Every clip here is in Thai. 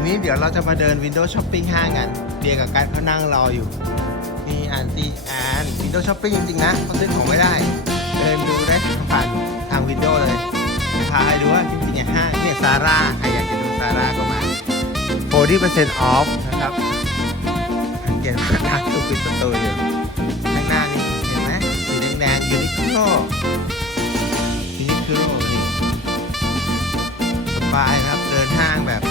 ีนี้เดี๋ยวเราจะมาเดินวินโดว์ช้อปปิ้งห้างกันเบียร์กับกัสเขานั่งรออยู่นี่อ่านตีอ่านวินโดว์ช้อปปิ้งจริงๆนะเขาซื้อของไม่ได้ เดินดูได้ผ่านทางวินโดว์เลยพาให้ดูว่าจริงๆห้างเนี่ยซาร่าใครอยากจะดูซาร่าก็มา40% off นะครับสังเกตว่าร้านถูกปิดประตูอยู่ข้างหน้านี่เห็นไหมสีแดงๆยูนิโคลยูนิโคลนี่สบายนะครับเดินห้างแบบ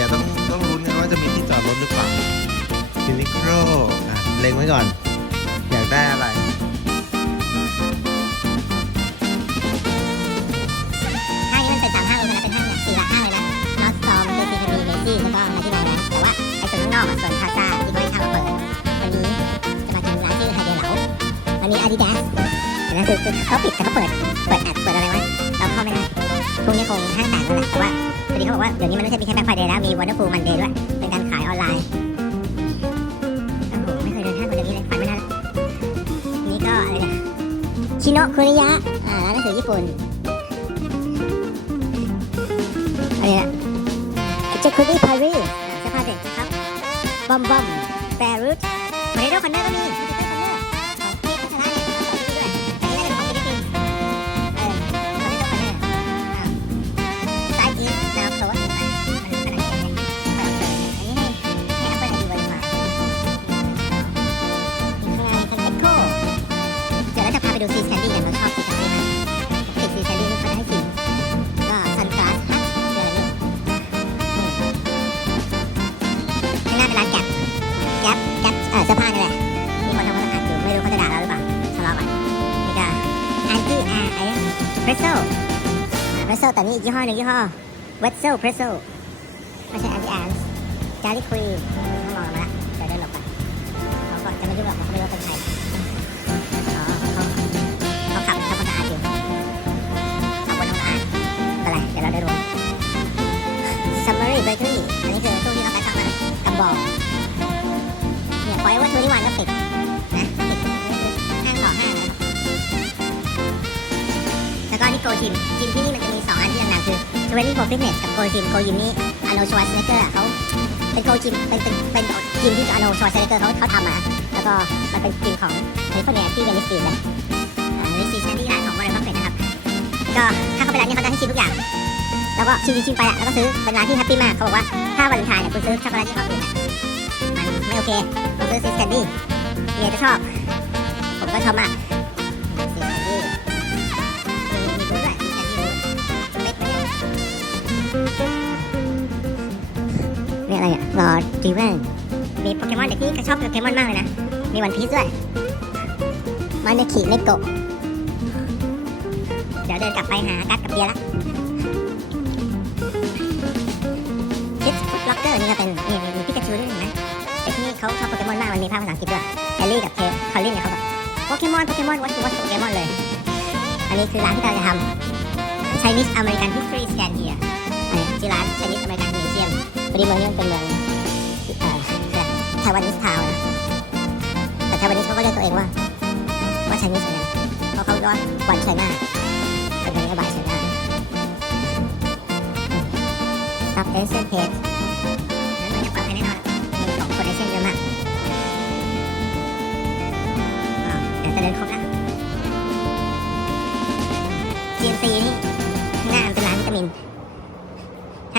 อะต้องต้องลุ้นกันว่าจะมีที่จอดรถหรือเปล่ายูนิโคลอะเล็งไว้ก่อน อยากได้อะไร ห้างนี้มันเป็นสามห้างเลยนะเป็นห้างเนี่ยสี่หลักห้างเลยนะนอตสตอมเจซีทีเมซี่แล้วก็มาที่โรงแรมแต่ว่าไอ้ส่วนข้างนอกอะส่วนพาซาที่เขาให้เข้ามาเปิดวันนี้จะมากินร้านที่ไฮเดเหลามันมีอาดิดาสแต่นั่นคือคือเขาปิดแต่เขาเปิดเปิดแอดเปิดอะไรว้เราเข้าไม่ได้พรุ่งนี้คงห้างแตกแล้วแหละแต่ว่า ดีเขาบอกว่าเดี๋ยวนี้มันไม่ใช่มีแค่แบ็คไฟเดย์แล้ว มีวันเดอร์ฟูมันเดย์ด้วย เป็นการขายออนไลน์โอ้โหไม่เคยเดินห้างคนเดียวนี้เลยฝันไม่ได้นี่ก็อะไรเนี่ยชิโนะคุริยะอ่าร้านหนังสือญี่ปุ่นอะไรนะเจคุรี่พารีเสื้อผ้าเด็กนะครับบอมบอมแบรูทคอนเนอร์คอนเนอร์ก็มี อนตี้แอร์อะไรเพรสโซ่เพรสโซ่แต่นี่อีกยี่ห้อหนึ่งยี่ห้อเวสโซ่เพรสโซ่ไม่ใช่แอนตี้แอนส์จาริควีเขามองมาละเดี๋ยวเดินหลบไปเขาก็จะไม่รู้หรอกเขาไม่รู้ว่าเป็นใครอ๋อเขาเขาขับทำความสะอาดอยู่ขับบนทำความสะอาดเป็นไรเดี๋ยวเราเดินวน Summary Bakery อันนี้คือตู้ที่เขาขายข้าวมันกำบอกเนี่ยไว้ว่าทุกวันก็ปิด จิมจิมที่นี่มันจะมี 2 อันที่ดังๆคือ Training for Fitness กับโกจิมโกจิมนี่อโนชวัสเนเกอร์เขาเป็นโกจิมเป็นเป็นเป็นจิมที่อโนชวัสเนเกอร์เขาเขาทำมาแล้วก็มันเป็นจิมของแคลิฟอร์เนียที่เวนิสบีเลยเวนิสบีแซนดี้ร้านของบริษัทเป็ดนะครับก็ถ้าเข้าไปร้านนี้เขาจะให้ชิมทุกอย่างแล้วก็ชิมชิมไปอะแล้วก็ซื้อเป็นร้านที่แฮปปี้มากเขาบอกว่าถ้าวาเลนไทน์เนี่ยคุณซื้อช็อกโกแลตที่ชอบอื่นมันไม่โอเคคุณซื้อซิสแคนดี้เมียจะชอบผมก็ชอบมาก อะไรเนี่ยรอดีเวนมีโปเกมอนเด็กนี่ก็ชอบโปเกมอนมากเลยนะ มีวันพีซด้วย มันเนี่ยขี่เนโกะเดี๋ยวเดินกลับไปหากัดกับเบียร์ละคิดฟุตล็อกเกอร์นี่ก็เป็นนี่มีมีพิกาจูด้วยเห็นไหมแต่ที่นี่เขาชอบโปเกมอนมากมันมีภาพภาษาอังกฤษด้วยแฮร์รี่กับเคคอลลินเนี่ยเขาแบบโปเกมอนโปเกมอนวัตถุวัตถุโปเกมอนเลย อันนี้คือร้านที่เราจะทำ Chinese American History Scan here อันนี้ชื่อร้าน Chinese American พอดีเมืองนี้มันเป็นเมืองไทวันนิสทาวนะแต่ไทวันนิสเขาก็เรียกตัวเองว่า ว่าไชนีสเหมือนกันเพราะเขาเรียกว่าวันไชน่าเป็นนโยบายไชน่าครับเอสเซนเพจ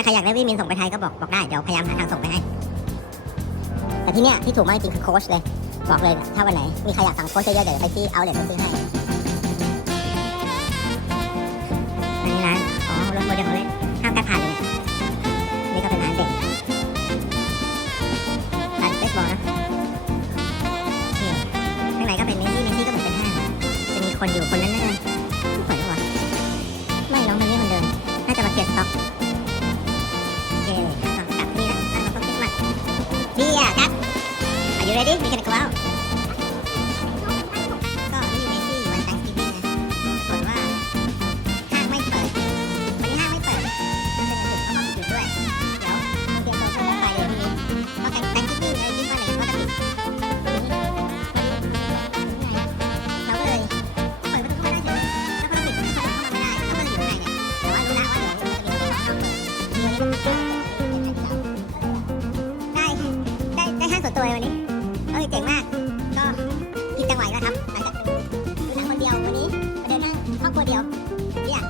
ใครอยากได้วิตามินส่งไปไทยก็บอกบอกได้เดี๋ยวพยายามหาทางส่งไปให้ แต่ที่เนี้ยที่ถูกมากจริงคือโค้ชเลย บอกเลยถ้าวันไหนมีใครอยากสั่งโค้ชเยอะๆเดี๋ยวไปที่เอาเดี๋ยวซื้อให้อันนี้ร้านอ๋อรถโมเดลของเล่นห้ามแตะผ่านเลยเนี่ยนี่ก็เป็นร้านเด็กร้านเบสบอลนะนี่ข้างในก็เป็นเมซี่เมซี่ก็เหมือนเป็นห้างจะมีคนอยู่คนนั้นน่า ready? We're gonna go out. ก็ที่เวทีวัน Thanksgiving นะปรากฏว่าห้างไม่เปิดวันนี้ห้างไม่เปิดมันเป็นวันหยุดก็ต้องหยุดด้วย เดี๋ยวเตรียมตัวเพื่ไปเลยพรุ่นี้เพาะ Thanksgiving อะไรที่บ้านอะไรก็ต้องปิดเราก็เลยเปิดปรเข้าได้เฉยแล้วก็ต้ปิดประตูเข้าไม่ได้เราเลยอยู่ข้างในเนี่ยแต่ว่ารู้ละว่าเดี๋ยวจะมีตัวเขาเข้ามาเปิดได้ได้ห้างสววยวันนี้ เอ้ยเจ๋งมาก ก็กินจังหวะอีกแล้วครับหลังจากดูดูหนังคนเดียววันนี้มาเดินนั่งครอบครัวเดียวเนี่ย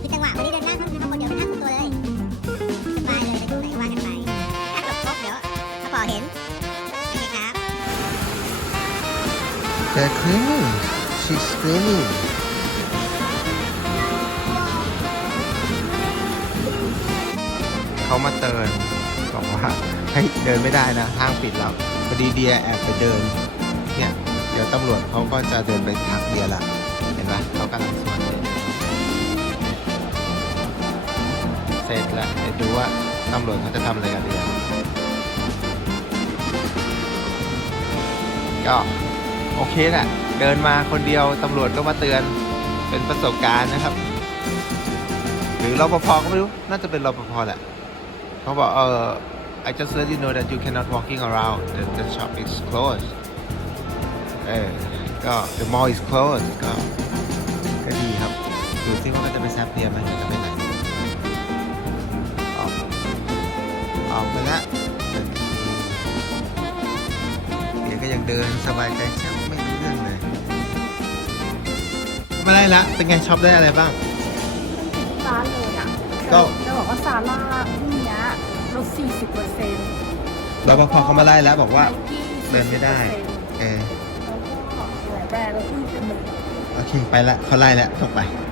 คือจังหวะวันนี้เดินนั่งครอบครัวเดียวเป็นนั่งส่วนตัวเลยสบายเลยไปตรงไหนว่ากันไปถ้าจบครบเดี๋ยวถ้าปอเห็นโอเคครับ They're cleaning. She's cleaning. เขามาเตือนบอกว่าให้ยเดินไม่ได้นะห้างปิดแล้วพ อดีเดียแอบไปเดิน เนี่ย เดี๋ยวตำรวจเขาก็จะเดินไปทักเดียละเห็นไหมเขากำลังสวนเลยเสร็จแล้วเดี๋ยวดูว่าตำรวจเขาจะทำอะไรกับเดียก็โอเคแหละเดินมาคนเดียวตำรวจก็มาเตือนเป็นประสบการณ์นะครับ หรือรปภก็ไม่รู้ น่าจะเป็นรปภแหละเขาบอกเออ I just let you know that you cannot walking around the the shop is closed เออก็ the mall is closed ก็ก็ดีครับดูซิว่ามันจะไปแซบเดียไหมหรือจะไปไหนออกออกไปแล้วเดี๋ยวก็ยังเดินสบายใจแช่บไม่รู้เรื่องเลยไม่ได้ละเป็นไงช็อปได้อะไรบ้างร้านเลยอะก็จะบอกว่าซาร่าพรุ่งเนี้ย ลด40เปอร์เซ็นต์รปภเขามาไล่แล้วบอกว่า เดินไม่ได้ เออแล้วก็หลายแบรนด์แล้วขึ้นเป็นหนึ่งโอเค ไปละเขาไล่แล้วจบไปเ